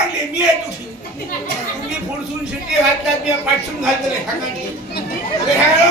लागले मी आहे तुझी. तुम्ही फुडसून शिट्टी घातल्यात मी पाठसून घालतले ह्या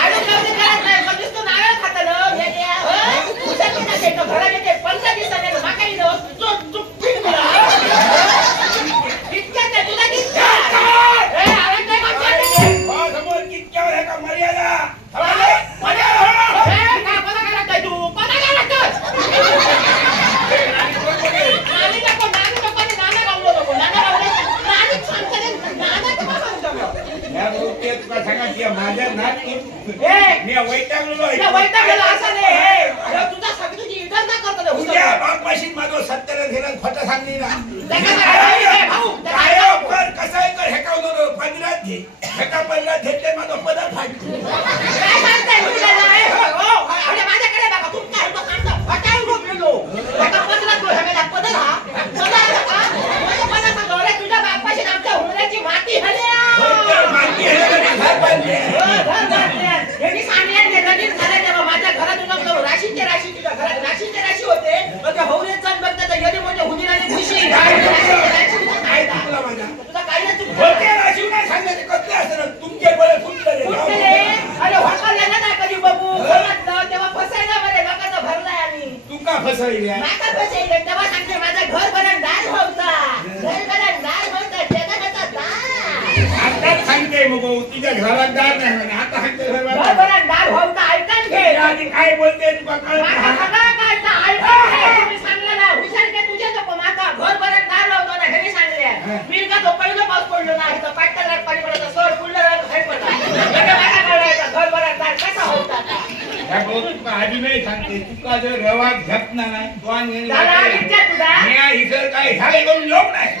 नाही मग तिच्या घरात दार नाही काय बोलते तुका पहिलं पाऊस पडलो ना इथं पाटलाला पाणी पडलं पडलं. लगे मला कळायचं घर बरं दार नाही सांगते. तुका जर रवा घेत नाही तुझा. मी इतर काय ह्या करून लोक नाही.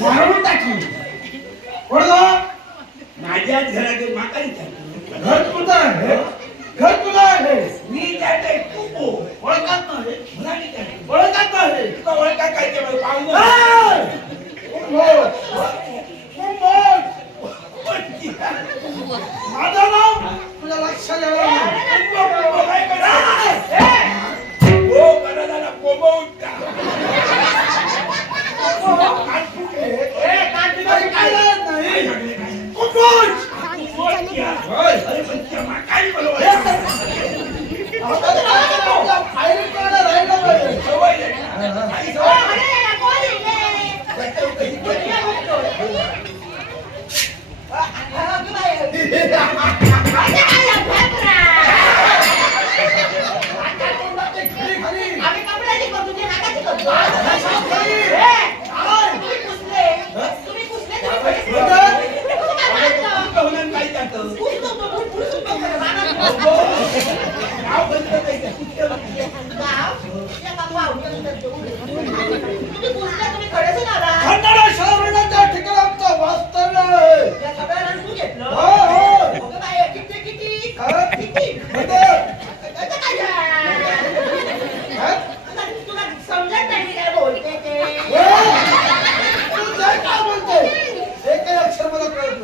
मारून टाकी पडलो माझ्याच घराकडे माका घर तुझं घर तुझं आहे मी काय काय तू ओळखात नाही ओळखात नाही तुला ओळखा काय ते माझं नाव तुला लक्षात येणार கை பண்ணுவோம்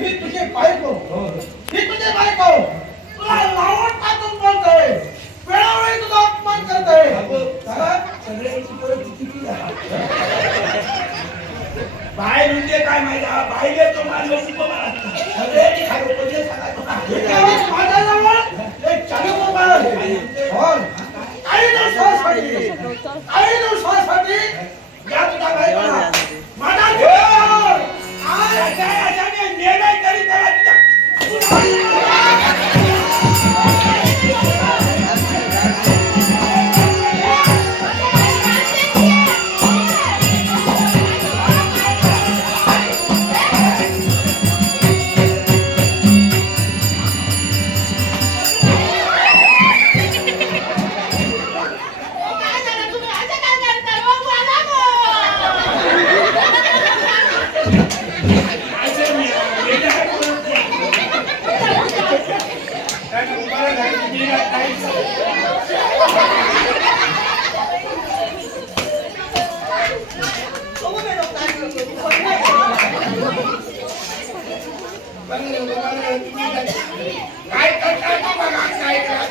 ही तुझी बायको. ही तुझी बायको. तुला लावण टाकून बोलतोय वेळोवेळी तुझा अपमान करतोय. सगळ्यांची परिस्थिती बाय म्हणजे काय माहिती? बायले तो माझ्या सगळ्यांनी खाली माझ्या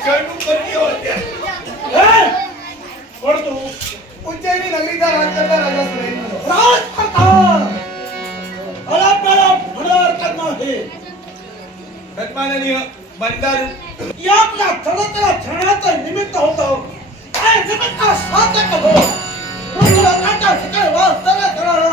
चेंडू बंदी होते. कोण तू? उज्जैनी नगरीचा राजकर्ता राजा सुरेंद्र राजकर्ता मला मला भणार करणं हे! रत्माननीय बंडारू यातला चढतला चढण्याचं निमित्त होतं. काय निमित्त साधक हो